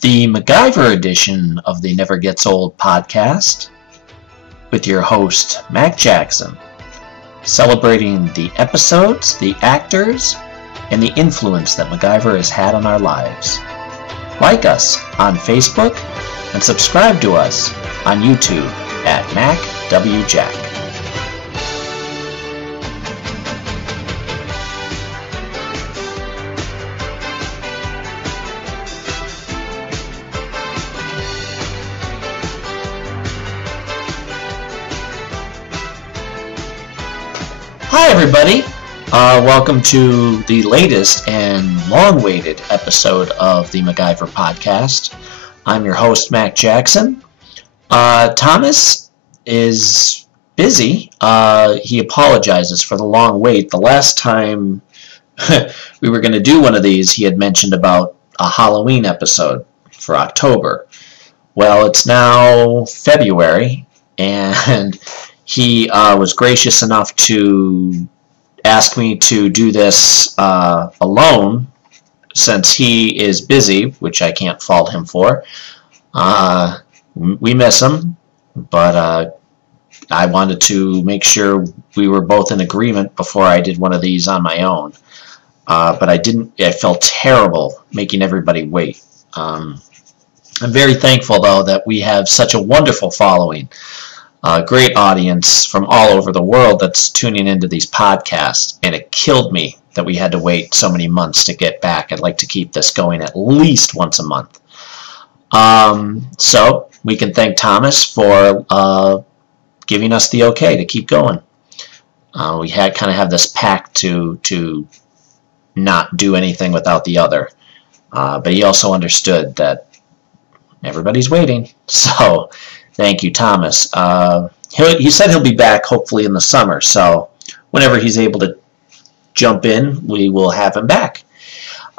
the MacGyver edition of the Never Gets Old podcast with your host, Mac Jackson, celebrating the episodes, the actors, and the influence that MacGyver has had on our lives. Like us on Facebook and subscribe to us on YouTube at MacWJack. Hi everybody, welcome to the latest and long-awaited episode of the MacGyver podcast. I'm your host, Mac Jackson. Thomas is busy. He apologizes for the long wait. The last time we were going to do one of these, he had mentioned about a Halloween episode for October. Well, it's now February, and he was gracious enough to ask me to do this alone since he is busy, which I can't fault him for. We miss him, but I wanted to make sure we were both in agreement before I did one of these on my own. But I didn't. I felt terrible making everybody wait. I'm very thankful, though, that we have such a wonderful following. A great audience from all over the world that's tuning into these podcasts, and it killed me that we had to wait so many months to get back. I'd like to keep this going at least once a month. So we can thank Thomas for giving us the okay to keep going. We had kind of have this pact to not do anything without the other, but he also understood that everybody's waiting. So thank you, Thomas. He said he'll be back hopefully in the summer, so whenever he's able to jump in, we will have him back.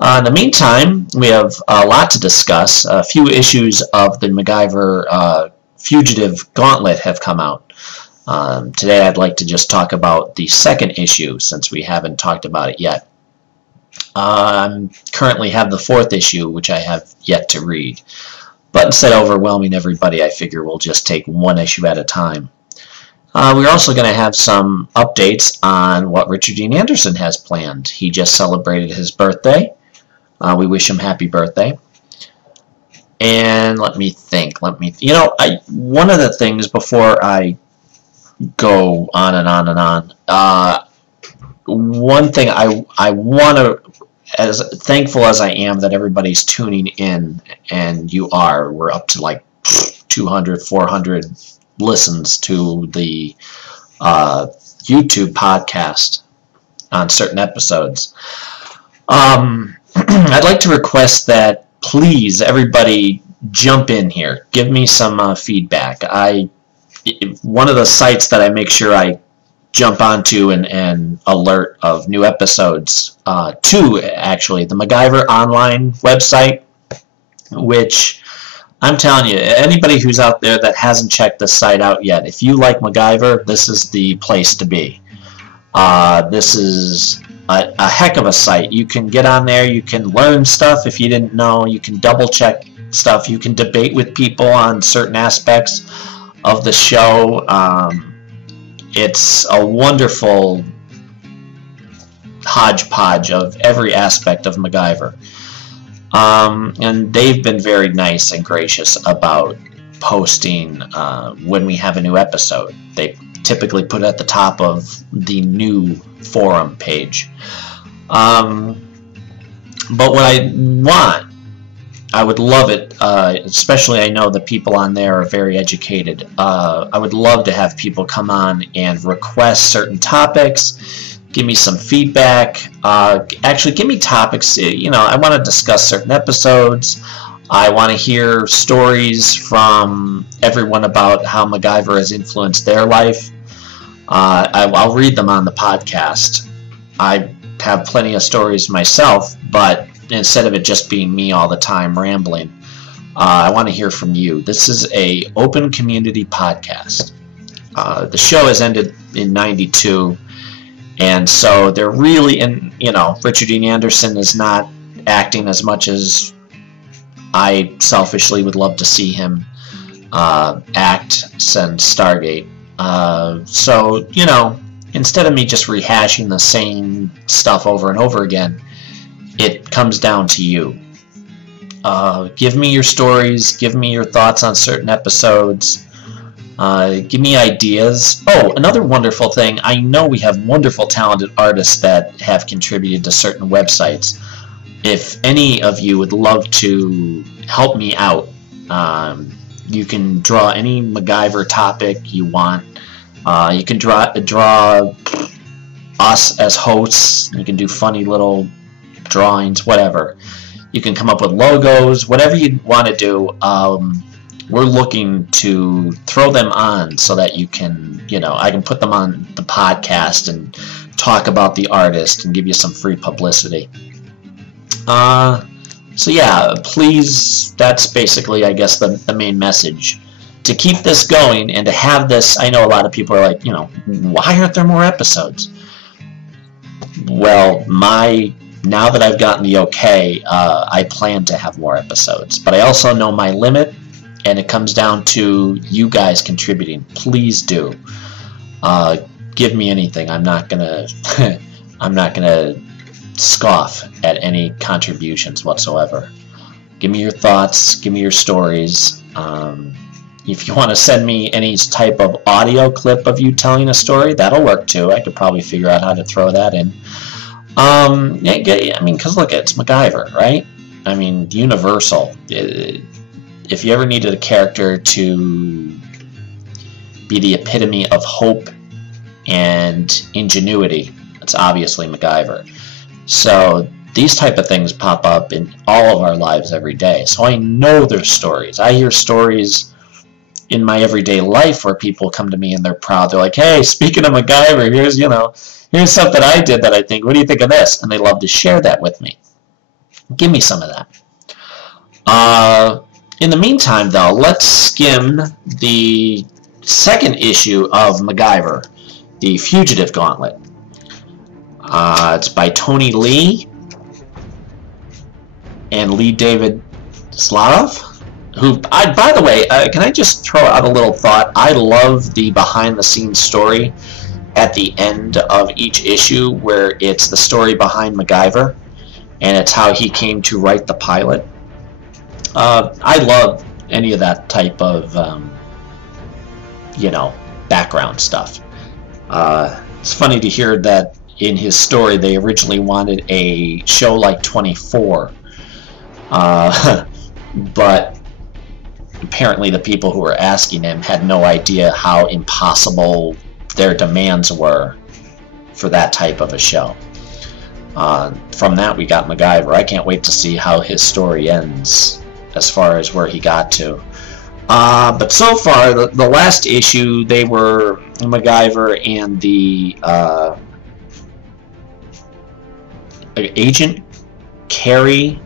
In the meantime, we have a lot to discuss. A few issues of the MacGyver Fugitive Gauntlet have come out. Today I'd like to just talk about the second issue, since we haven't talked about it yet. I currently have the fourth issue, which I have yet to read. But instead of overwhelming everybody, I figure we'll just take one issue at a time. We're also going to have some updates on what Richard Dean Anderson has planned. He just celebrated his birthday. We wish him happy birthday. And let me think. One of the things before I go on and on and on, one thing I want to, as thankful as I am that everybody's tuning in, and you are, we're up to like 200, 400 listens to the YouTube podcast on certain episodes. I'd like to request that please everybody jump in here, give me some feedback. One of the sites that I make sure I jump onto and alert of new episodes to, actually, the MacGyver online website, which I'm telling you, anybody who's out there that hasn't checked this site out yet, if you like MacGyver, this is the place to be. This is a heck of a site. You can get on there, you can learn stuff if you didn't know, you can double check stuff, you can debate with people on certain aspects of the show. It's a wonderful hodgepodge of every aspect of MacGyver. And they've been very nice and gracious about posting when we have a new episode. They typically put it at the top of the new forum page. But what I want, I would love it, especially I know the people on there are very educated. I would love to have people come on and request certain topics, give me some feedback. Actually, give me topics. I want to discuss certain episodes. I want to hear stories from everyone about how MacGyver has influenced their life. I'll read them on the podcast. I have plenty of stories myself, but instead of it just being me all the time rambling, I want to hear from you. This is a open community podcast. The show has ended in '92, and so they're really Richard Dean Anderson is not acting as much as I selfishly would love to see him act since Stargate. So, you know, instead of me just rehashing the same stuff over and over again, it comes down to you. Give me your stories, give me your thoughts on certain episodes, give me ideas. Oh, another wonderful thing, I know we have wonderful talented artists that have contributed to certain websites. If any of you would love to help me out, you can draw any MacGyver topic you want. You can draw us as hosts. You can do funny little drawings, whatever. You can come up with logos, whatever you want to do. We're looking to throw them on so that you can, you know, I can put them on the podcast and talk about the artist and give you some free publicity. So yeah, please, that's basically, I guess, the main message. To keep this going and to have this, I know a lot of people are like, you know, why aren't there more episodes? Well, now that I've gotten the okay, I plan to have more episodes. But I also know my limit, and it comes down to you guys contributing. Please do. Give me anything. I'm not gonna I'm not gonna scoff at any contributions whatsoever. Give me your thoughts, give me your stories. If you want to send me any type of audio clip of you telling a story, that'll work too. I could probably figure out how to throw that in. I mean, because look, it's MacGyver, right? I mean, Universal. If you ever needed a character to be the epitome of hope and ingenuity, it's obviously MacGyver. So these type of things pop up in all of our lives every day. So I know there's stories. I hear stories in my everyday life where people come to me and they're proud. They're like, hey, speaking of MacGyver, here's something I did that I think, what do you think of this? And they love to share that with me. Give me some of that. In the meantime, though, let's skim the second issue of MacGyver, The Fugitive Gauntlet. It's by Tony Lee and Lee David Slotov, who, by the way, can I just throw out a little thought? I love the behind-the-scenes story at the end of each issue where it's the story behind MacGyver, and it's how he came to write the pilot. I love any of that type of, you know, background stuff. It's funny to hear that in his story they originally wanted a show like 24, but apparently the people who were asking him had no idea how impossible their demands were for that type of a show. From that we got MacGyver. I can't wait to see how his story ends as far as where he got to. But so far, the last issue, they were MacGyver and the Agent Carrie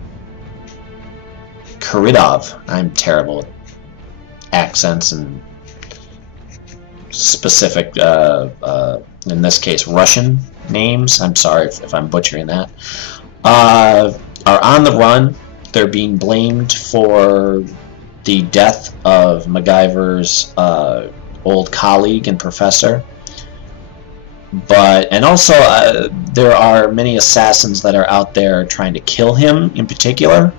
Kuridov. I'm terrible with accents and specific, in this case, Russian names. I'm sorry if I'm butchering that. Are on the run. They're being blamed for the death of MacGyver's old colleague and professor. And also there are many assassins that are out there trying to kill him in particular.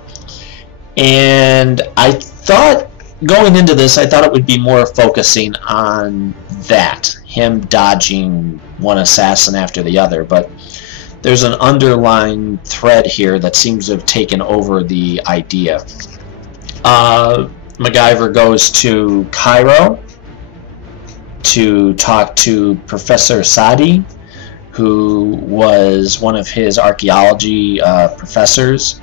And I thought, going into this, I thought it would be more focusing on that, him dodging one assassin after the other, but there's an underlying thread here that seems to have taken over the idea. MacGyver goes to Cairo to talk to Professor Sadi, who was one of his archaeology professors.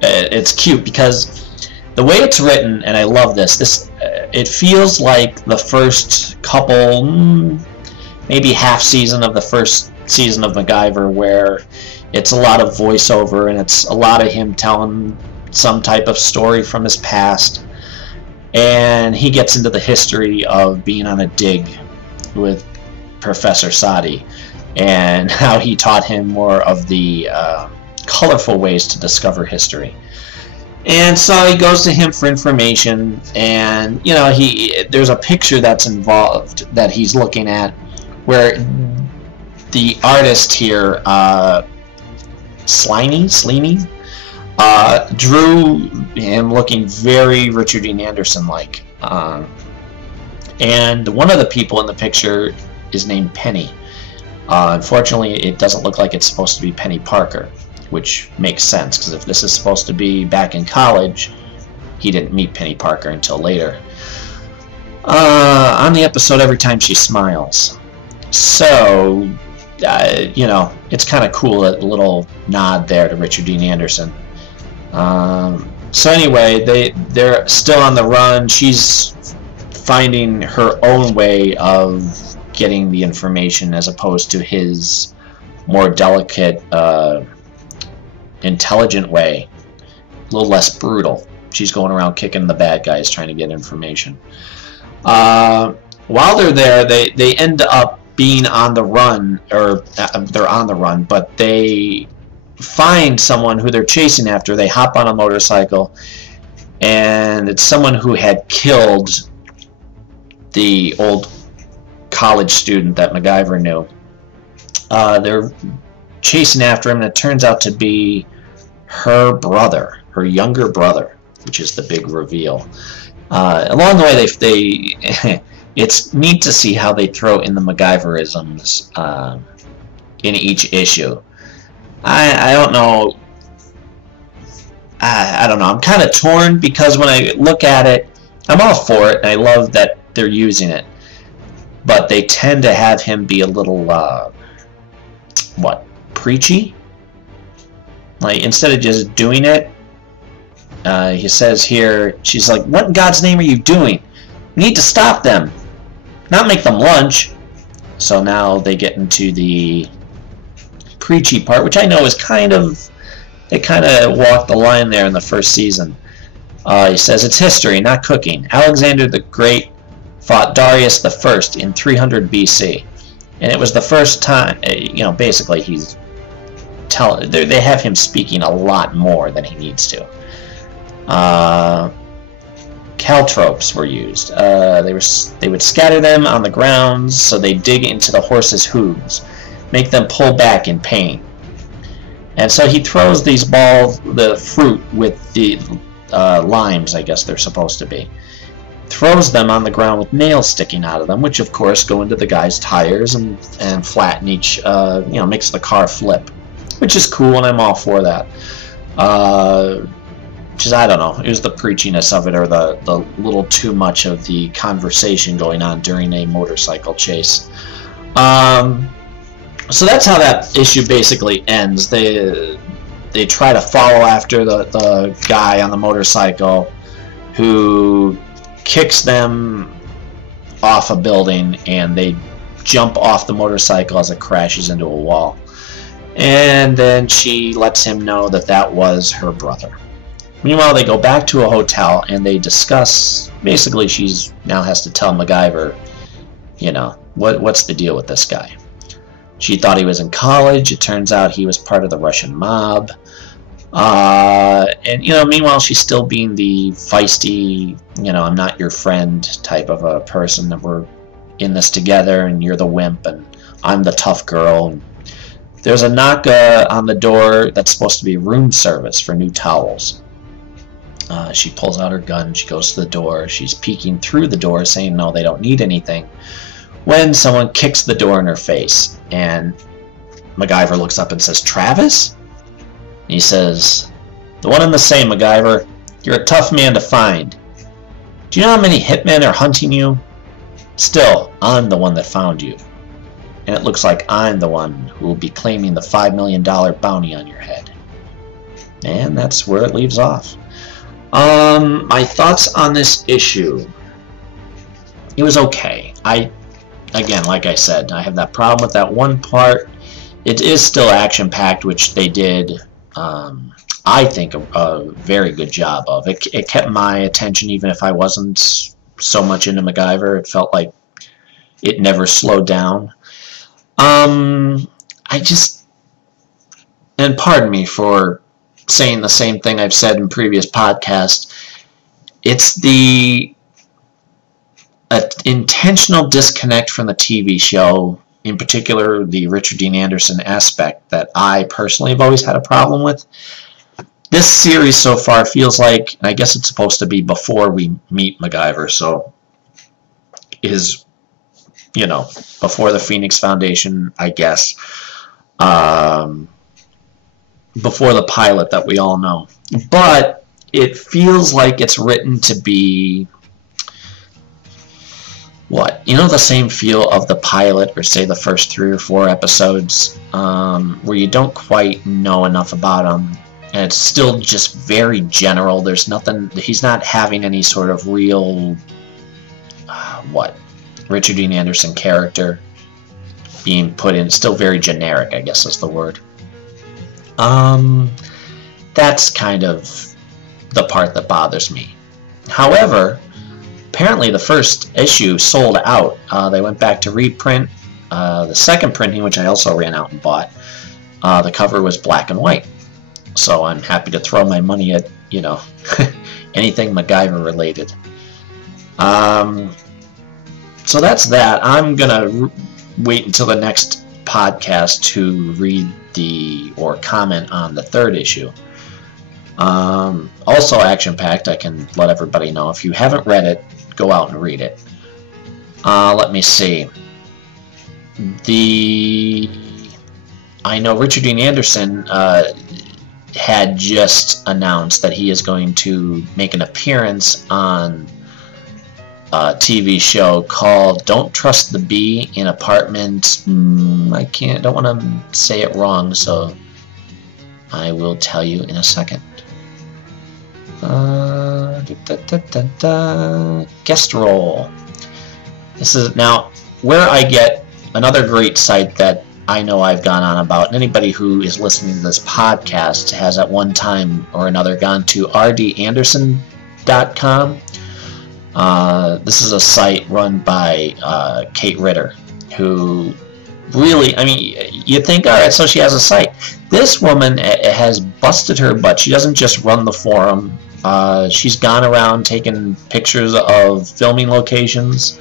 It's cute because the way it's written, and I love this, it feels like the first couple, maybe half season of the first season of MacGyver, where it's a lot of voiceover and it's a lot of him telling some type of story from his past, and he gets into the history of being on a dig with Professor Sadi and how he taught him more of the colorful ways to discover history. And so he goes to him for information, and you know, there's a picture that's involved that he's looking at where the artist here, Sleeny, drew him looking very Richard Dean Anderson-like. And one of the people in the picture is named Penny. Unfortunately, it doesn't look like it's supposed to be Penny Parker, which makes sense, because if this is supposed to be back in college, he didn't meet Penny Parker until later. On the episode, Every Time She Smiles. So, you know, it's kind of cool, a little nod there to Richard Dean Anderson. So anyway, they're still on the run. She's finding her own way of getting the information as opposed to his more delicate, intelligent way, a little less brutal. She's going around kicking the bad guys trying to get information. While they're there, they end up being on the run, or they're on the run, but they find someone who they're chasing after. They hop on a motorcycle, and it's someone who had killed the old college student that MacGyver knew. They're chasing after him, and it turns out to be her brother, her younger brother, which is the big reveal. Along the way, they it's neat to see how they throw in the MacGyverisms in each issue. I don't know. I don't know. I'm kind of torn, because when I look at it, I'm all for it, and I love that they're using it. But they tend to have him be a little, preachy? Like, instead of just doing it, he says here, she's like, what in God's name are you doing? We need to stop them, not make them lunch. So now they get into the preachy part, which I know is they kind of walked the line there in the first season. He says, it's history, not cooking. Alexander the Great fought Darius the First in 300 BC. And it was the first time, you know, basically they have him speaking a lot more than he needs to. Caltropes were used. They would scatter them on the grounds, so they dig into the horse's hooves, make them pull back in pain. And so he throws these balls, the fruit with the limes, I guess they're supposed to be, throws them on the ground with nails sticking out of them, which of course go into the guy's tires and flatten each, you know, makes the car flip, which is cool, and I'm all for that. Just, I don't know, it was the preachiness of it, or the little too much of the conversation going on during a motorcycle chase. So that's how that issue basically ends. They try to follow after the guy on the motorcycle who kicks them off a building, and they jump off the motorcycle as it crashes into a wall. And then she lets him know that that was her brother. Meanwhile, they go back to a hotel, and they discuss, basically she's now has to tell MacGyver, you know, what's the deal with this guy. She thought he was in college. It turns out he was part of the Russian mob. And, you know, meanwhile, she's still being the feisty, you know, I'm not your friend type of a person, that we're in this together, and you're the wimp, and I'm the tough girl. And there's a knock on the door that's supposed to be room service for new towels. She pulls out her gun. She goes to the door. She's peeking through the door, saying, no, they don't need anything, when someone kicks the door in her face. And MacGyver looks up and says, Travis? He says, the one and the same, MacGyver. You're a tough man to find. Do you know how many hitmen are hunting you? Still, I'm the one that found you. And it looks like I'm the one who will be claiming the $5 million bounty on your head. And that's where it leaves off. My thoughts on this issue. It was okay. Again, like I said, I have that problem with that one part. It is still action-packed, which they did, I think, a very good job of. It kept my attention even if I wasn't so much into MacGyver. It felt like it never slowed down. I just, and pardon me for saying the same thing I've said in previous podcasts. It's the intentional disconnect from the TV show, in particular the Richard Dean Anderson aspect, that I personally have always had a problem with. This series so far feels like, I guess it's supposed to be before we meet MacGyver, so is, you know, before the Phoenix Foundation, I guess, before the pilot that we all know. But it feels like it's written to be, what, you know, the same feel of the pilot, or say the first 3 or 4 episodes, where you don't quite know enough about him, and it's still just very general. There's nothing, he's not having any sort of real, Richard Dean Anderson character being put in. Still very generic, I guess is the word. That's kind of the part that bothers me. However, apparently the first issue sold out. They went back to reprint. The second printing, which I also ran out and bought, the cover was black and white. So I'm happy to throw my money at, you know, anything MacGyver related. So that's that. I'm gonna wait until the next podcast to read or comment on the 3rd issue. Also action-packed. I can let everybody know, if you haven't read it, go out and read it. Let me see. I know Richard Dean Anderson had just announced that he is going to make an appearance on a TV show called Don't Trust the Bee in Apartment. I don't want to say it wrong, so I will tell you in a second. Guest role. This is now where I get another great site that I know I've gone on about, and anybody who is listening to this podcast has at one time or another gone to rdanderson.com. This is a site run by Kate Ritter, who really, I mean, you think, alright, so she has a site. This woman has busted her butt. She doesn't just run the forum. She's gone around taking pictures of filming locations.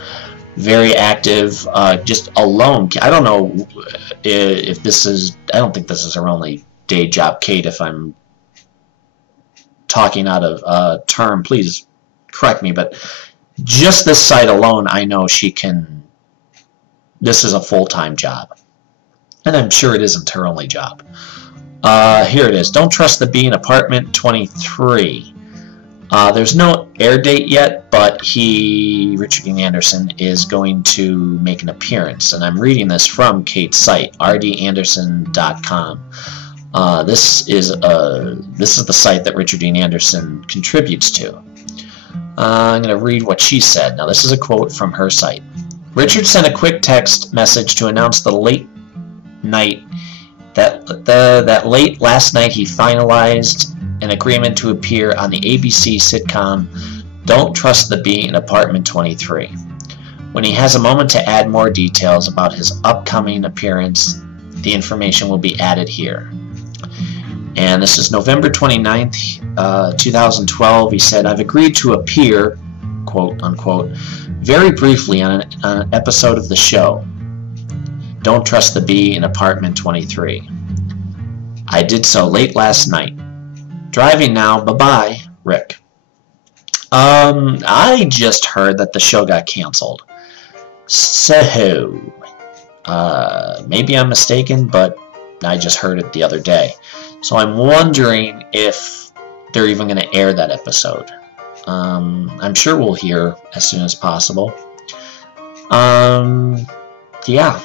Very active, just alone. I don't know if this is, I don't think this is her only day job, Kate. If I'm talking out of term, please correct me, but just this site alone, I know she can, this is a full-time job. And I'm sure it isn't her only job. Here it is. Don't Trust the Bee in Apartment 23. There's no air date yet, but Richard Dean Anderson, is going to make an appearance, and I'm reading this from Kate's site, rdanderson.com. This is the site that Richard Dean Anderson contributes to. I'm going to read what she said. Now, this is a quote from her site. Richard sent a quick text message to announce that late last night he finalized an agreement to appear on the ABC sitcom Don't Trust the Bee in Apartment 23. When he has a moment to add more details about his upcoming appearance, the information will be added here. And this is November 29th, 2012. He said, I've agreed to appear, quote unquote, very briefly on an episode of the show Don't Trust the Bee in Apartment 23. I did so late last night. Driving now. Bye-bye, Rick. I just heard that the show got canceled. So, maybe I'm mistaken, but I just heard it the other day. So I'm wondering if they're even going to air that episode. I'm sure we'll hear as soon as possible. Yeah.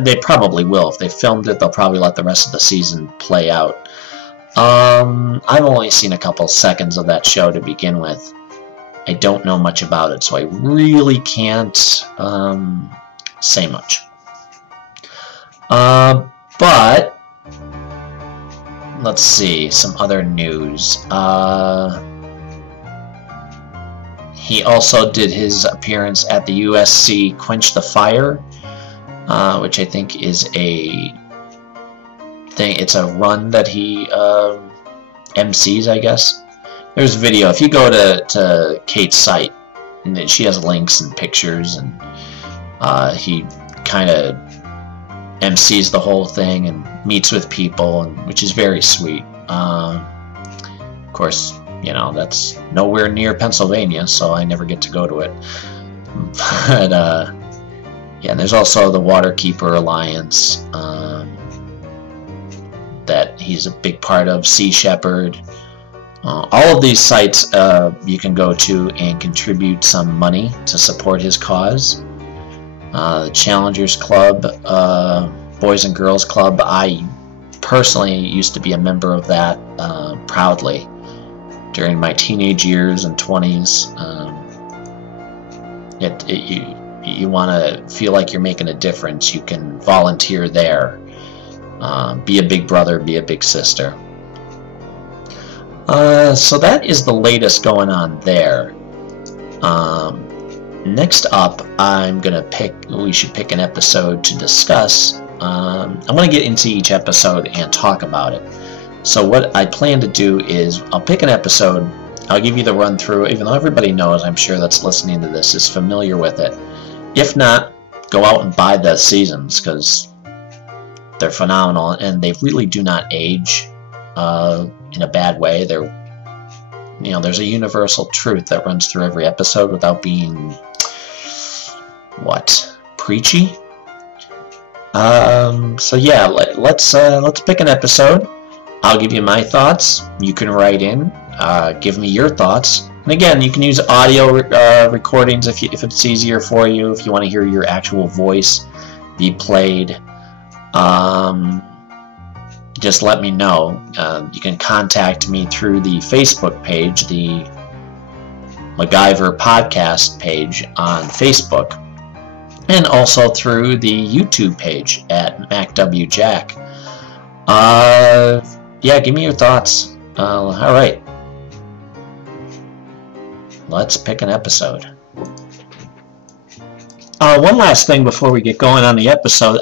They probably will. If they filmed it, they'll probably let the rest of the season play out. I've only seen a couple seconds of that show to begin with. I don't know much about it, so I really can't say much. But let's see, some other news. He also did his appearance at the USC Quench the Fire, which I think is a thing. It's a run that he MCs, I guess. There's a video. If you go to Kate's site, and she has links and pictures, and he kind of MCs the whole thing and meets with people, which is very sweet. Of course, you know, that's nowhere near Pennsylvania, so I never get to go to it. But yeah, and there's also the Waterkeeper Alliance that he's a big part of. Sea Shepherd. All of these sites you can go to and contribute some money to support his cause. The Challengers Club, Boys and Girls Club, I personally used to be a member of that proudly during my teenage years and 20s. You want to feel like you're making a difference, you can volunteer there. Be a big brother, be a big sister. So that is the latest going on there. Next up, we should pick an episode to discuss. I'm going to get into each episode and talk about it. So what I plan to do is I'll pick an episode, I'll give you the run through, even though everybody knows, I'm sure that's listening to this is familiar with it. If not, go out and buy the seasons, because they're phenomenal, and they really do not age in a bad way. There's a universal truth that runs through every episode without being preachy. So yeah, let's pick an episode. I'll give you my thoughts. You can write in, give me your thoughts, and again, you can use audio recordings if it's easier for you. If you want to hear your actual voice be played, just let me know. You can contact me through the Facebook page, the MacGyver podcast page on Facebook, and also through the YouTube page at MacWJack. Yeah, give me your thoughts. Alright. Let's pick an episode. One last thing before we get going on the episode.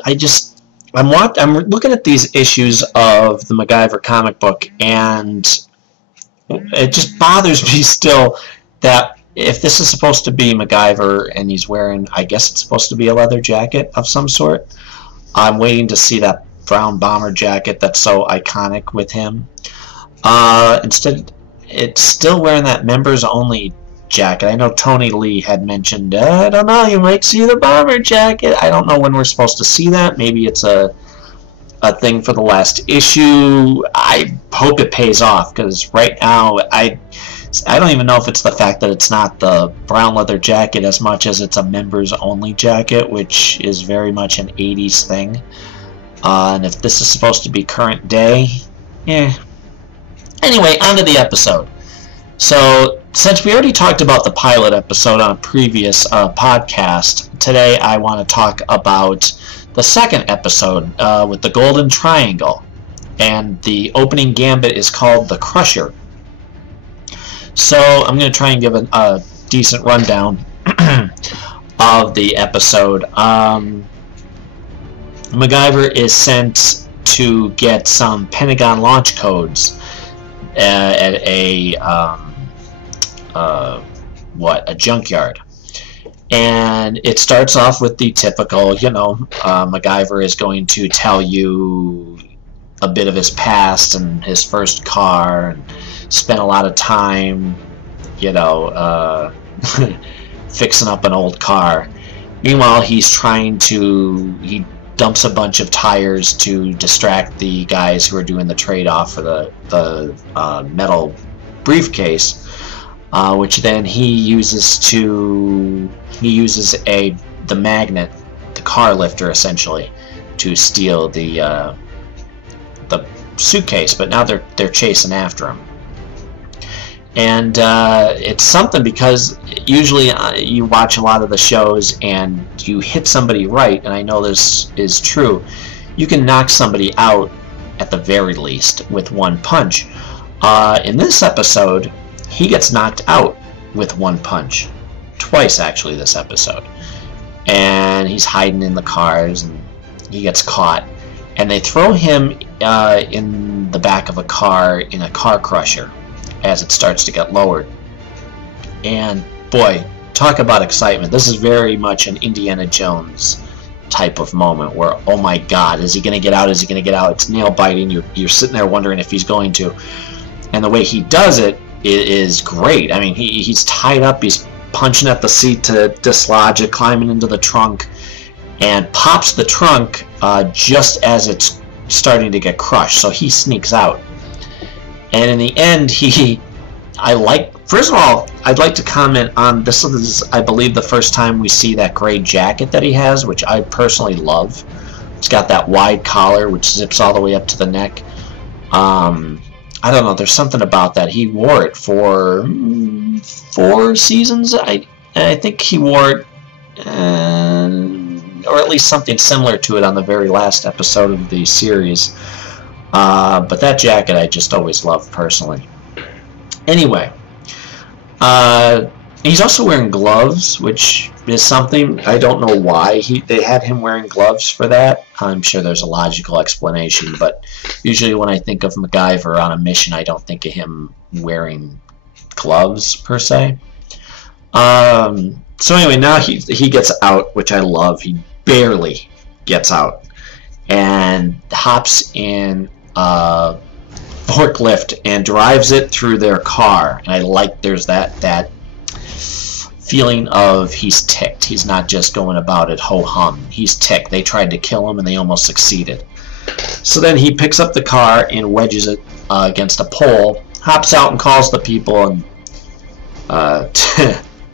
I'm looking at these issues of the MacGyver comic book, and it just bothers me still that if this is supposed to be MacGyver and he's wearing, I guess it's supposed to be a leather jacket of some sort. I'm waiting to see that brown bomber jacket that's so iconic with him. Instead, it's still wearing that members only jacket. I know Tony Lee had mentioned, I don't know, you might see the bomber jacket. I don't know when we're supposed to see that. Maybe it's a thing for the last issue. I hope it pays off, because right now I don't even know if it's the fact that it's not the brown leather jacket as much as it's a members only jacket, which is very much an 80s thing. And if this is supposed to be current day, yeah. Anyway, on to the episode. So, since we already talked about the pilot episode on a previous podcast, today I want to talk about the second episode with the Golden Triangle. And the opening gambit is called The Crusher. So, I'm going to try and give a decent rundown of the episode. MacGyver is sent to get some Pentagon launch codes at a junkyard, and it starts off with the typical, MacGyver is going to tell you a bit of his past and his first car, and spent a lot of time, fixing up an old car. Meanwhile, he dumps a bunch of tires to distract the guys who are doing the trade-off for the metal briefcase, which then he uses the magnet, the car lifter essentially, to steal the suitcase. But now they're chasing after him, and it's something, because usually you watch a lot of the shows and you hit somebody right, and I know this is true, you can knock somebody out at the very least with one punch. In this episode, he gets knocked out with one punch. Twice, actually, this episode. And he's hiding in the cars, and he gets caught. And they throw him in the back of a car in a car crusher as it starts to get lowered. And boy, talk about excitement. This is very much an Indiana Jones type of moment where, oh my god, is he going to get out? Is he going to get out? It's nail biting. You're sitting there wondering if he's going to. And the way he does it is great. I mean, he's tied up. He's punching at the seat to dislodge it, climbing into the trunk, and pops the trunk just as it's starting to get crushed. So he sneaks out. And in the end, first of all, I'd like to comment on this. Is, I believe, the first time we see that gray jacket that he has, which I personally love. It's got that wide collar, which zips all the way up to the neck. I don't know. There's something about that. He wore it for 4 seasons. I think he wore it, or at least something similar to it on the very last episode of the series. But that jacket I just always loved personally. Anyway, he's also wearing gloves, which is something, I don't know why they had him wearing gloves for that. I'm sure there's a logical explanation, but usually when I think of MacGyver on a mission, I don't think of him wearing gloves per se. So anyway, now he gets out, which I love. He barely gets out and hops in a forklift and drives it through their car. And I like there's that feeling of he's ticked. He's not just going about it ho-hum. He's ticked. They tried to kill him and they almost succeeded. So then he picks up the car and wedges it against a pole, hops out and calls the people and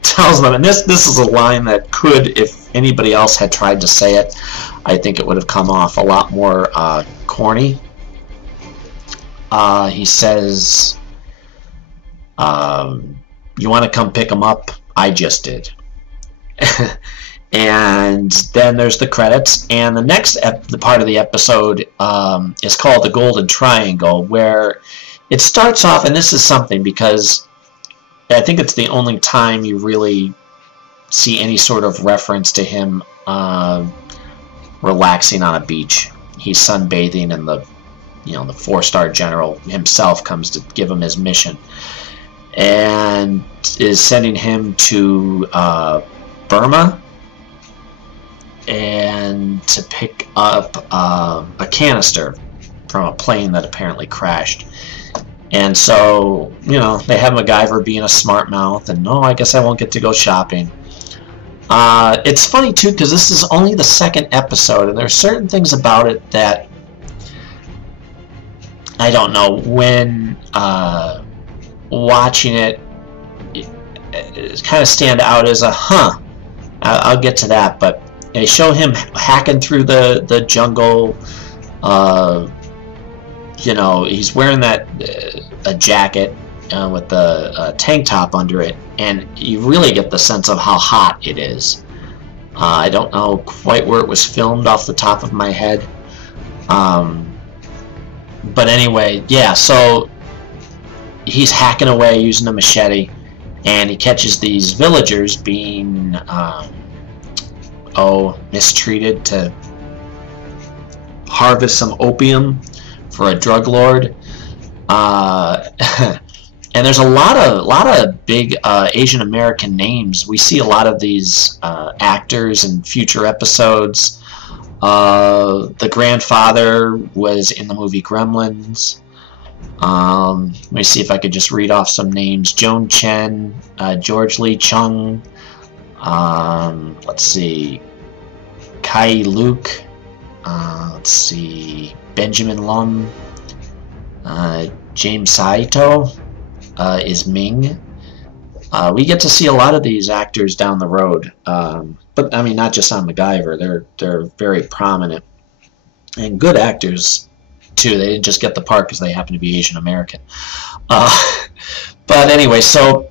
tells them, and this is a line that could, if anybody else had tried to say it, I think it would have come off a lot more corny. He says, you want to come pick him up? I just did. And then there's the credits, and the next the part of the episode is called the Golden Triangle, where it starts off, and this is something because I think it's the only time you really see any sort of reference to him relaxing on a beach. He's sunbathing, and the 4-star general himself comes to give him his mission, and is sending him to Burma and to pick up a canister from a plane that apparently crashed. And so, they have MacGyver being a smart mouth, and I guess I won't get to go shopping. It's funny too, because this is only the 2nd episode, and there's certain things about it that I don't know, when watching it kind of stand out as a I'll get to that, but they show him hacking through the jungle. He's wearing that a jacket with the tank top under it, and you really get the sense of how hot it is. I don't know quite where it was filmed off the top of my head. But anyway, yeah, so he's hacking away using a machete, and he catches these villagers being mistreated to harvest some opium for a drug lord. And there's a lot of big Asian American names. We see a lot of these actors in future episodes. The grandfather was in the movie Gremlins. Let me see if I could just read off some names. Joan Chen, George Lee Chung, let's see, Kai Luke, let's see, Benjamin Lum, James Saito is Ming. We get to see a lot of these actors down the road, but I mean, not just on MacGyver. They're very prominent and good actors too. They didn't just get the part because they happen to be Asian American. But anyway, so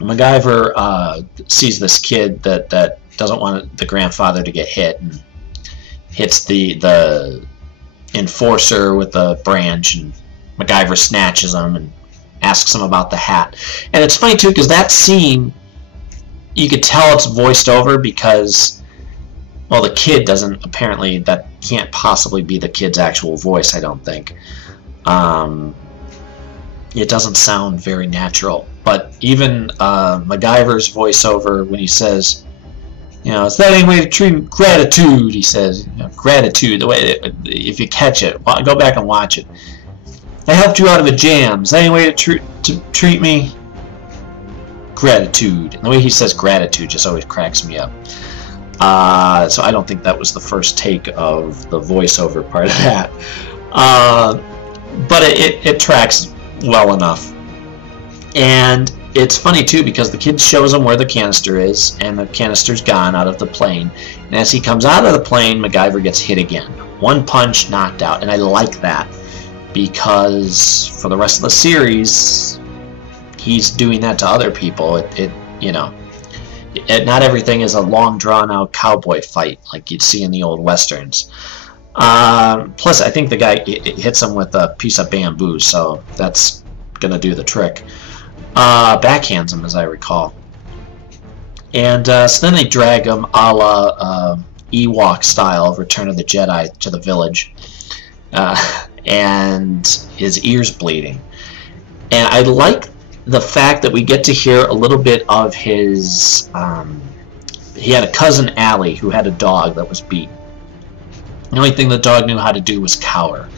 MacGyver sees this kid that doesn't want the grandfather to get hit, and hits the enforcer with a branch, and MacGyver snatches him and asks him about the hat. And it's funny too, because that scene, you could tell it's voiced over, because Well, the kid doesn't, apparently, that can't possibly be the kid's actual voice, I don't think. It doesn't sound very natural. But even MacGyver's voiceover, when he says, you know, it's that any way to treat gratitude, he says, you know, gratitude, the way, if you catch it, go back and watch it. I helped you out of a jam. Is that any way to treat me? Gratitude. And the way he says gratitude just always cracks me up. So I don't think that was the first take of the voiceover part of that. But it tracks well enough. And it's funny too, because the kid shows him where the canister is, and the canister's gone out of the plane. And as he comes out of the plane, MacGyver gets hit again. One punch, knocked out. And I like that, because for the rest of the series, he's doing that to other people. You know, not everything is a long, drawn-out cowboy fight like you'd see in the old westerns. Plus, I think the guy hits him with a piece of bamboo, so that's gonna do the trick. Backhands him, as I recall. And so then they drag him a la Ewok style of Return of the Jedi to the village. And his ear's bleeding. And I like the fact that we get to hear a little bit of his... he had a cousin, Allie, who had a dog that was beat. The only thing the dog knew how to do was cower.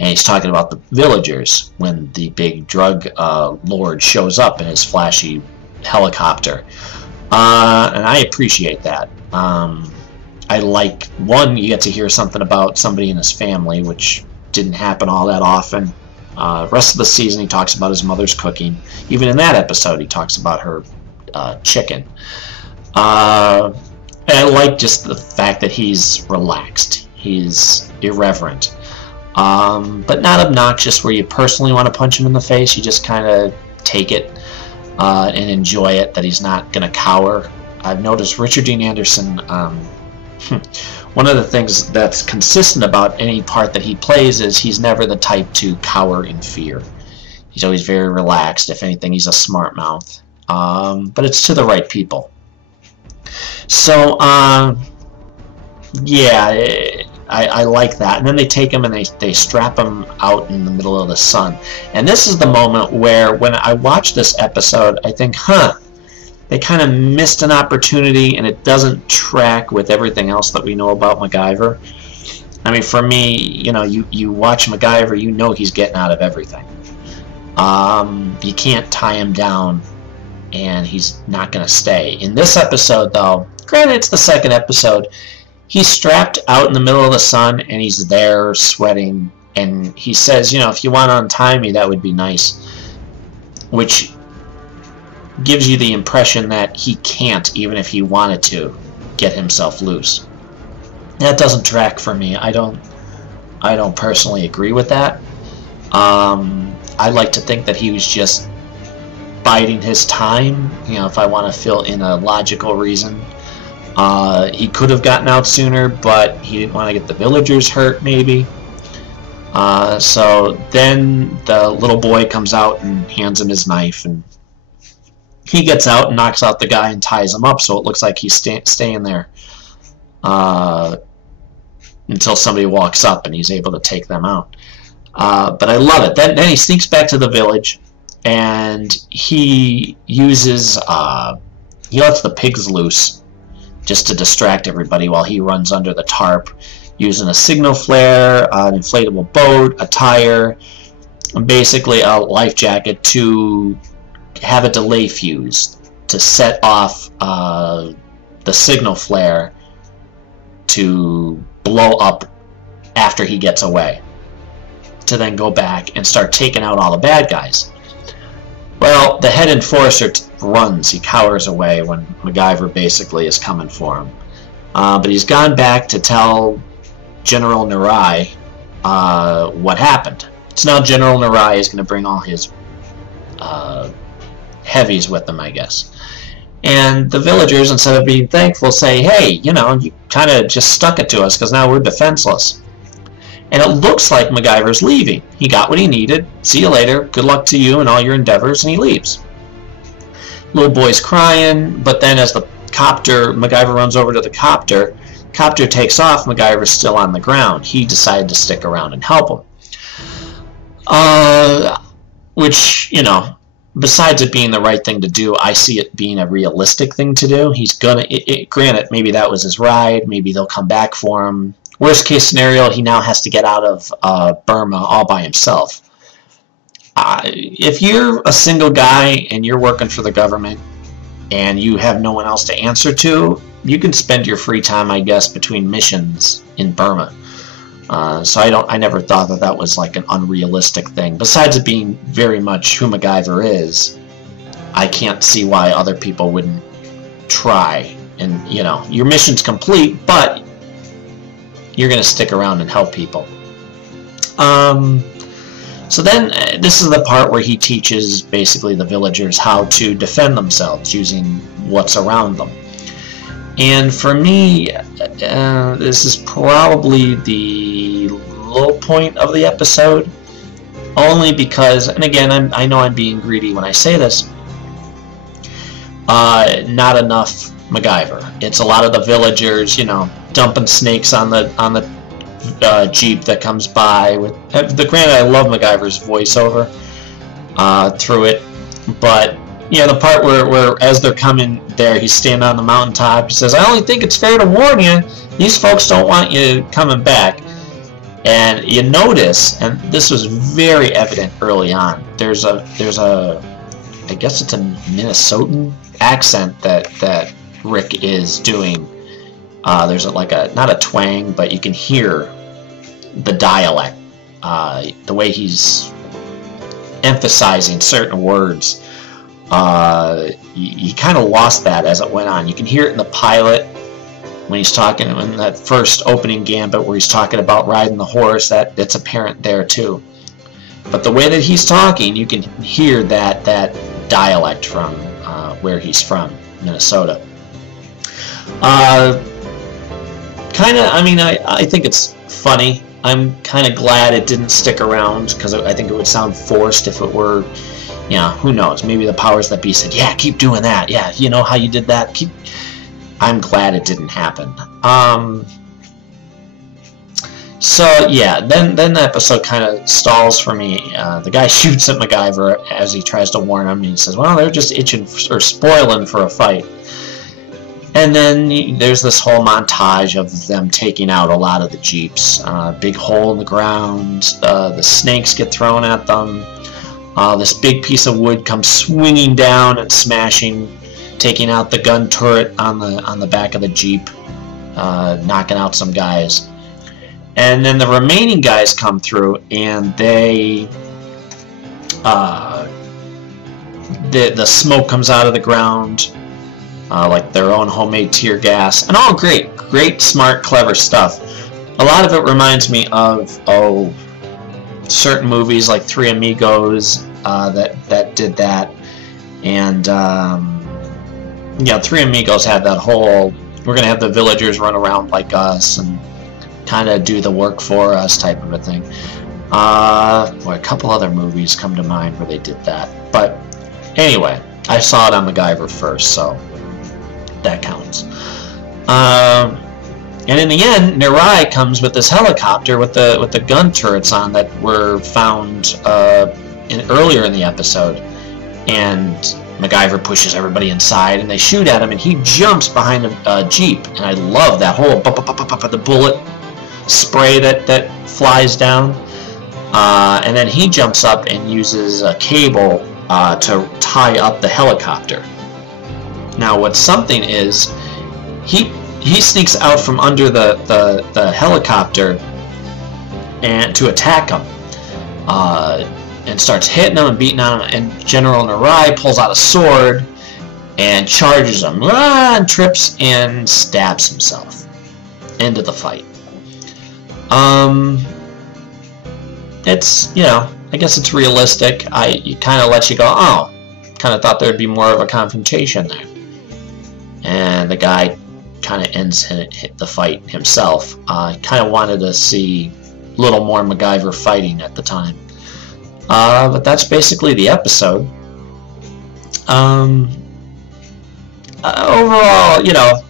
And he's talking about the villagers when the big drug lord shows up in his flashy helicopter. And I appreciate that. I like, one, you get to hear something about somebody in his family, which didn't happen all that often. Rest of the season he talks about his mother's cooking. Even in that episode he talks about her chicken. And I like just the fact that he's relaxed. He's irreverent. But not obnoxious where you personally want to punch him in the face. You just kind of take it and enjoy it, that he's not going to cower. I've noticed Richard Dean Anderson, one of the things that's consistent about any part that he plays is he's never the type to cower in fear. He's always very relaxed. If anything, he's a smart mouth. But it's to the right people. So, yeah, I like that. And then they take him and they strap him out in the middle of the sun. And this is the moment where, when I watch this episode, I think, they kind of missed an opportunity, and it doesn't track with everything else that we know about MacGyver. I mean, for me, you know, you watch MacGyver, you know he's getting out of everything. You can't tie him down, and he's not going to stay. In this episode, though, granted it's the second episode, he's strapped out in the middle of the sun, and he's there sweating, and he says, you know, if you want to untie me, that would be nice. Which gives you the impression that he can't, even if he wanted to, get himself loose. That doesn't track for me. I don't personally agree with that. I like to think that he was just biding his time, you know, if I want to fill in a logical reason. He could have gotten out sooner, but he didn't want to get the villagers hurt, maybe. So then the little boy comes out and hands him his knife, and he gets out and knocks out the guy and ties him up, so it looks like he's staying there until somebody walks up and he's able to take them out. But I love it. Then he sneaks back to the village, and he uses he lets the pigs loose just to distract everybody while he runs under the tarp, using a signal flare, an inflatable boat, a tire, and basically a life jacket to have a delay fuse to set off the signal flare to blow up after he gets away, to then go back and start taking out all the bad guys. Well, the head enforcer runs. He cowers away when MacGyver basically is coming for him. But he's gone back to tell General Narai what happened. So now General Narai is going to bring all his heavies with them, I guess. And the villagers, instead of being thankful, say, hey, you know, you kind of just stuck it to us because now we're defenseless. And it looks like MacGyver's leaving. He got what he needed. See you later. Good luck to you and all your endeavors. And he leaves. Little boy's crying, but then as the copter, MacGyver runs over to the copter, copter takes off, MacGyver's still on the ground. He decided to stick around and help him. Which, you know, besides it being the right thing to do, I see it being a realistic thing to do. He's gonna, granted, maybe that was his ride, maybe they'll come back for him. Worst case scenario, he now has to get out of Burma all by himself. If you're a single guy and you're working for the government and you have no one else to answer to, you can spend your free time, I guess, between missions in Burma. So I never thought that that was like an unrealistic thing. Besides it being very much who MacGyver is, I can't see why other people wouldn't try. And, you know, your mission's complete, but you're going to stick around and help people. So then this is the part where he teaches basically the villagers how to defend themselves using what's around them. And for me, this is probably the low point of the episode, only because, and again, I know I'm being greedy when I say this, not enough MacGyver. It's a lot of the villagers, you know, dumping snakes on the Jeep that comes by. With granted, I love MacGyver's voiceover through it, but you know, the part where as they're coming there, he's standing on the mountaintop. He says, "I only think it's fair to warn you, these folks don't want you coming back." And you notice, and this was very evident early on, there's a I guess it's a Minnesotan accent that Rick is doing. There's like not a twang, but you can hear the dialect, the way he's emphasizing certain words. He kind of lost that as it went on. You can hear it in the pilot when he's talking, in that first opening gambit where he's talking about riding the horse. It's apparent there too. But the way that he's talking, you can hear that dialect from where he's from, Minnesota. Kind of, I mean, I think it's funny. I'm kind of glad it didn't stick around, because I think it would sound forced if it were, you know, who knows, maybe the powers that be said, yeah, keep doing that, yeah, you know how you did that, keep. I'm glad it didn't happen. So yeah, then the episode kind of stalls for me. The guy shoots at MacGyver as he tries to warn him, and he says, well, they're just itching or spoiling for a fight. And then there's this whole montage of them taking out a lot of the Jeeps. Big hole in the ground, the snakes get thrown at them. This big piece of wood comes swinging down and smashing, taking out the gun turret on the back of the Jeep, knocking out some guys. And then the remaining guys come through, and they the smoke comes out of the ground, like their own homemade tear gas, and all great, smart, clever stuff. A lot of it reminds me of certain movies like Three Amigos that did that, and yeah, Three Amigos had that whole, we're gonna have the villagers run around like us and kind of do the work for us type of a thing. Boy, a couple other movies come to mind where they did that, but anyway, I saw it on MacGyver first, so that counts. And in the end, Nerai comes with this helicopter with the gun turrets on that were found earlier in the episode, and MacGyver pushes everybody inside, and they shoot at him, and he jumps behind a Jeep, and I love that whole the bullet spray that flies down, and then he jumps up and uses a cable to tie up the helicopter. Now, what's something is he sneaks out from under the helicopter and to attack him, and starts hitting him and beating on him, and General Nerai pulls out a sword and charges him, and trips and stabs himself. End of the fight. It's, you know, I guess it's realistic. It kind of lets you go, oh, kind of thought there'd be more of a confrontation there. And the guy kind of ends the fight himself. I kind of wanted to see a little more MacGyver fighting at the time. But that's basically the episode. Overall, you know,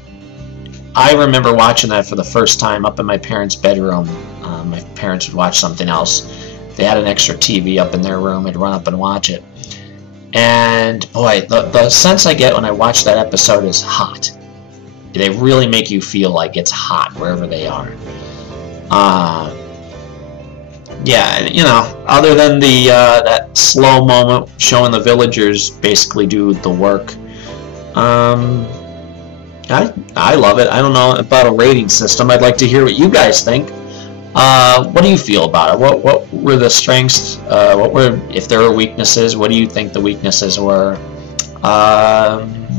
I remember watching that for the first time up in my parents' bedroom. My parents would watch something else. They had an extra TV up in their room. I'd run up and watch it. And boy, the sense I get when I watch that episode is hot. They really make you feel like it's hot wherever they are. Yeah, you know, other than the that slow moment showing the villagers basically do the work, I love it. I don't know about a rating system. I'd like to hear what you guys think. What do you feel about it? What were the strengths? What were, if there were weaknesses, what do you think the weaknesses were?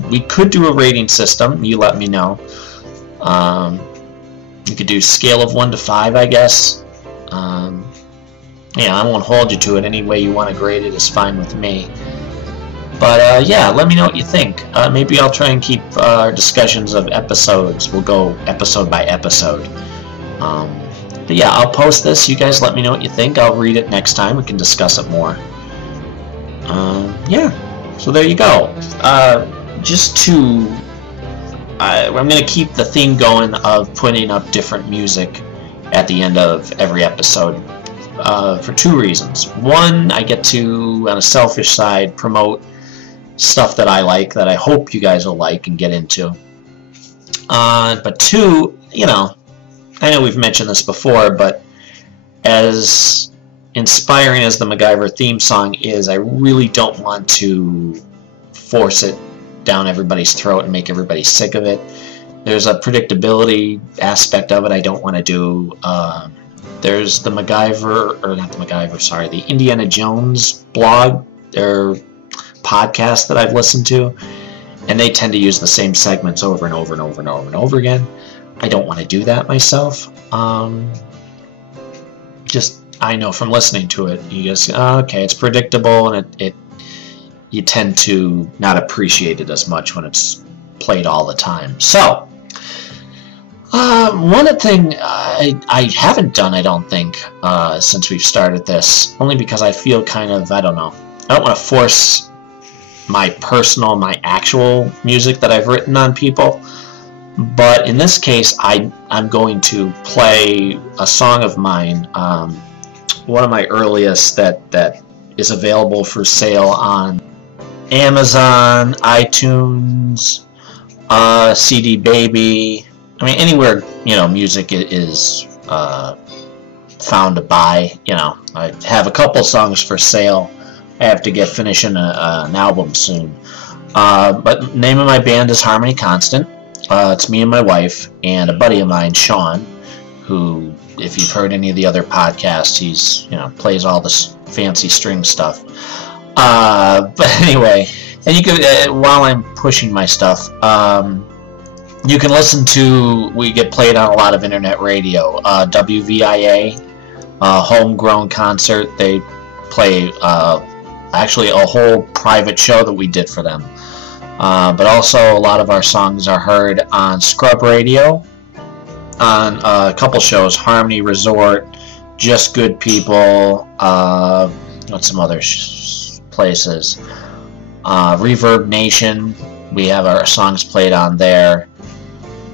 We could do a rating system. You let me know. You could do scale of 1 to 5, I guess. Yeah, I won't hold you to it. Any way you want to grade it is fine with me. But yeah, let me know what you think. Maybe I'll try and keep our discussions of episodes. We'll go episode by episode. But yeah, I'll post this. You guys let me know what you think. I'll read it next time. We can discuss it more. Yeah, so there you go. Just to... I'm going to keep the theme going of putting up different music at the end of every episode for 2 reasons. One, I get to, on a selfish side, promote stuff that I like, that I hope you guys will like and get into. But 2, you know, I know we've mentioned this before, but as inspiring as the MacGyver theme song is, I really don't want to force it down everybody's throat and make everybody sick of it. There's a predictability aspect of it I don't want to do. There's the MacGyver, or not the MacGyver, sorry, the Indiana Jones blog, their podcast that I've listened to, and they tend to use the same segments over and over and over and over and over again. I don't want to do that myself. Just, I know from listening to it, you just, okay, it's predictable, and you tend to not appreciate it as much when it's played all the time. So, one thing I haven't done, I don't think, since we've started this, only because I feel kind of, I don't know, I don't want to force my personal, my actual music that I've written on people, but in this case, I'm going to play a song of mine, one of my earliest that is available for sale on Amazon, iTunes, CD Baby. I mean, anywhere, you know, music is found to buy. You know, I have a couple songs for sale. I have to get finishing an album soon. But the name of my band is Harmony Constant. It's me and my wife and a buddy of mine, Sean, who, if you've heard any of the other podcasts, he's, you know, plays all this fancy string stuff. But anyway, and you can, while I'm pushing my stuff, you can listen to, we get played on a lot of internet radio, WVIA, Homegrown Concert. They play actually a whole private show that we did for them. But also a lot of our songs are heard on Scrub Radio, on a couple shows, Harmony Resort, Just Good People, what's some other places, Reverb Nation, we have our songs played on there.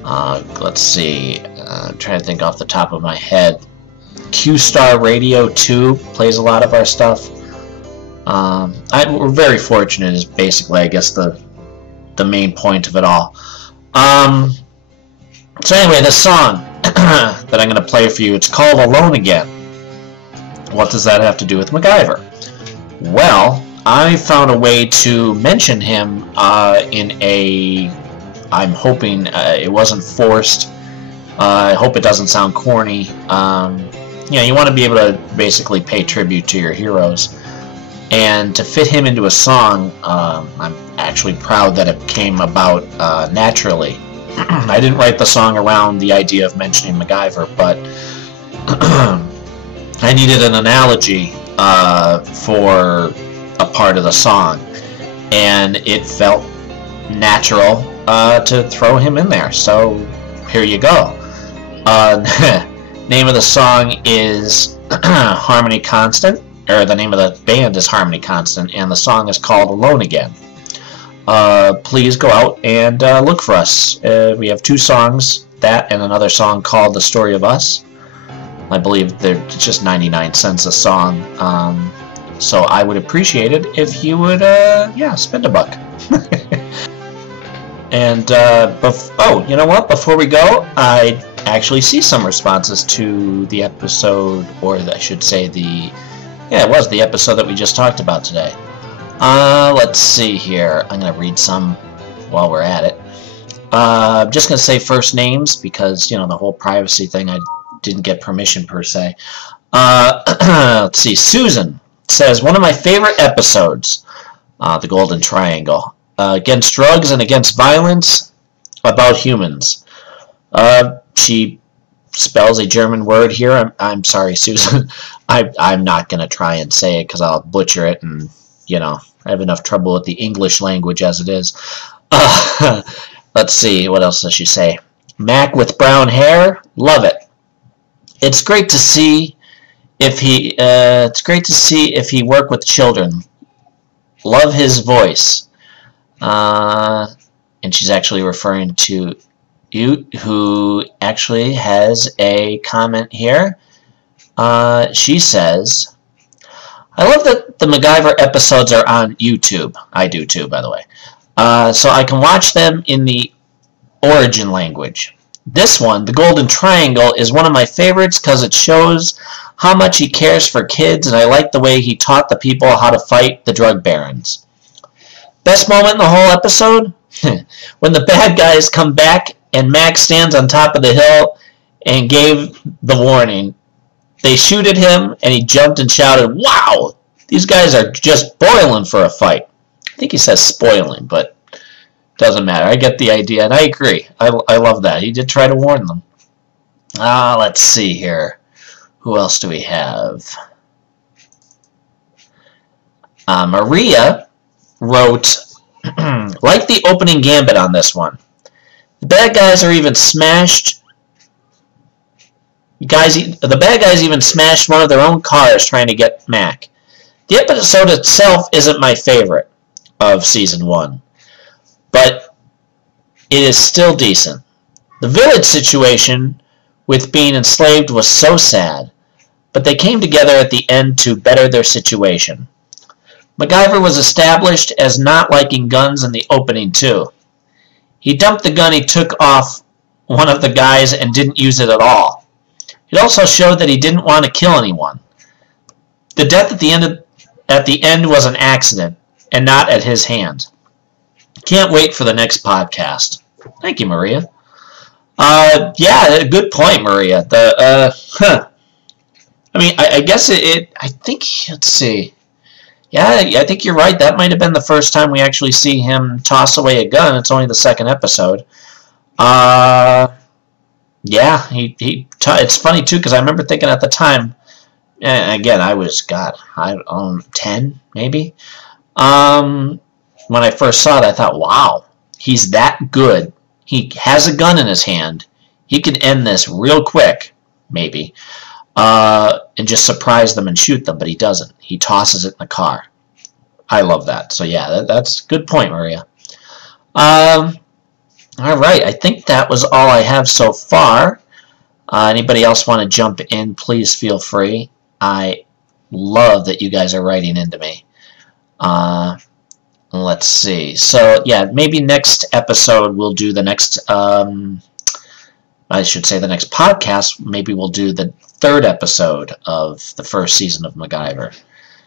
Let's see, I'm trying to think off the top of my head. Q-Star Radio 2 plays a lot of our stuff. We're very fortunate is basically, I guess, the main point of it all. So anyway, the song that I'm going to play for you, it's called Alone Again. What does that have to do with MacGyver? Well, I found a way to mention him in a... I'm hoping it wasn't forced. I hope it doesn't sound corny. You know, you want to be able to basically pay tribute to your heroes. And to fit him into a song, I'm actually proud that it came about naturally. I didn't write the song around the idea of mentioning MacGyver, but I needed an analogy for a part of the song, and it felt natural to throw him in there, so here you go. Name of the song is Harmony Constant, or the name of the band is Harmony Constant, and the song is called Alone Again. Please go out and look for us. We have 2 songs that and another song called The Story of Us. I believe they're just 99 cents a song. So I would appreciate it if you would, yeah, spend $1. And, oh, you know what? Before we go, I actually see some responses to the episode, or I should say yeah, it was the episode that we just talked about today. Let's see here. I'm going to read some while we're at it. I'm just going to say first names because, you know, the whole privacy thing, I didn't get permission per se. Let's see. Susan says, one of my favorite episodes, The Golden Triangle, against drugs and against violence, about humans. She spells a German word here. I'm sorry, Susan. I'm not going to try and say it because I'll butcher it, and, you know, I have enough trouble with the English language as it is. Let's see, what else does she say? Mac with brown hair, love it. It's great to see if he work with children. Love his voice. And she's actually referring to you, who actually has a comment here. She says, I love that the MacGyver episodes are on YouTube. I do too, by the way. So I can watch them in the origin language. This one, The Golden Triangle, is one of my favorites because it shows how much he cares for kids, and I like the way he taught the people how to fight the drug barons. Best moment in the whole episode? When the bad guys come back and Max stands on top of the hill and gave the warning. They shoot at him and he jumped and shouted, wow! These guys are just boiling for a fight. I think he says spoiling, but doesn't matter. I get the idea, and I agree. I love that. He did try to warn them. Let's see here. Who else do we have? Maria wrote, like the opening gambit on this one. The bad guys are even smashed. The bad guys even smashed one of their own cars trying to get Mac. The episode itself isn't my favorite of Season 1, but it is still decent. The village situation with being enslaved was so sad, but they came together at the end to better their situation. MacGyver was established as not liking guns in the opening too. He dumped the gun he took off one of the guys and didn't use it at all. It also showed that he didn't want to kill anyone. The death at the end was an accident and not at his hand. Can't wait for the next podcast. Thank you, Maria. Yeah, good point, Maria. I mean, I guess I think, let's see. Yeah, I think you're right. That might have been the first time we actually see him toss away a gun. It's only the second episode. Yeah, it's funny, too, because I remember thinking at the time, and again, I was, 10, maybe. When I first saw it, I thought, wow, he's that good. He has a gun in his hand. He could end this real quick, maybe, and just surprise them and shoot them, but he doesn't. He tosses it in the car. I love that. So, yeah, that's a good point, Maria. All right, I think that was all I have so far. Anybody else want to jump in, please feel free. I love that you guys are writing into me. Let's see. So, yeah, maybe next episode we'll do the next, I should say the next podcast. Maybe we'll do the third episode of the first season of MacGyver.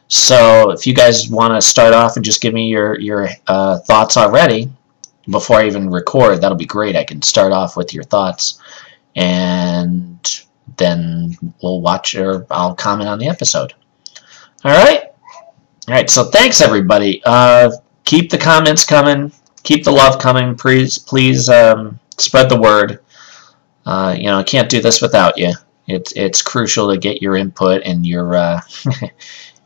So, if you guys want to start off and just give me your thoughts already before I even record, that'll be great. I can start off with your thoughts, and then we'll watch, or I'll comment on the episode. All right? All right, so thanks, everybody. Keep the comments coming. Keep the love coming. Please spread the word. You know, I can't do this without you. It's crucial to get your input and your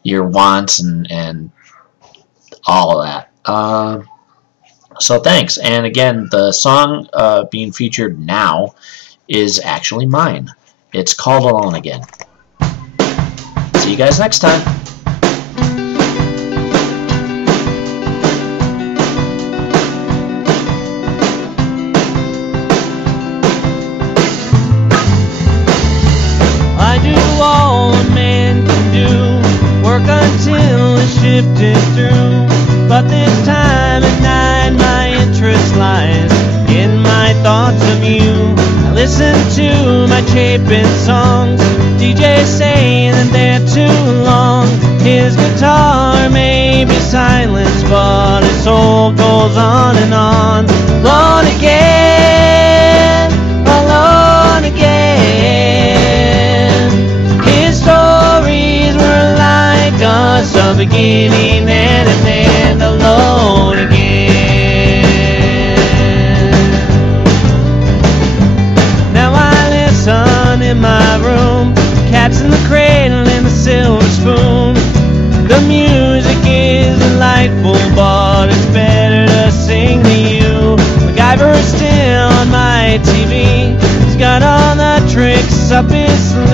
your wants and all of that. So thanks. And again, the song being featured now is actually mine. It's called Alone Again. See you guys next time. crystallize in my thoughts of you. I listen to my Chapin songs, DJ saying that they're too long. His guitar may be silenced, but his soul goes on and on. Alone again, alone again. His stories were like us, a beginning and an end. Alone again. Now I listen in my room, cats in the cradle and the silver spoon. The music is delightful, but it's better to sing to you. MacGyver is still on my TV. He's got all the tricks up his sleeve.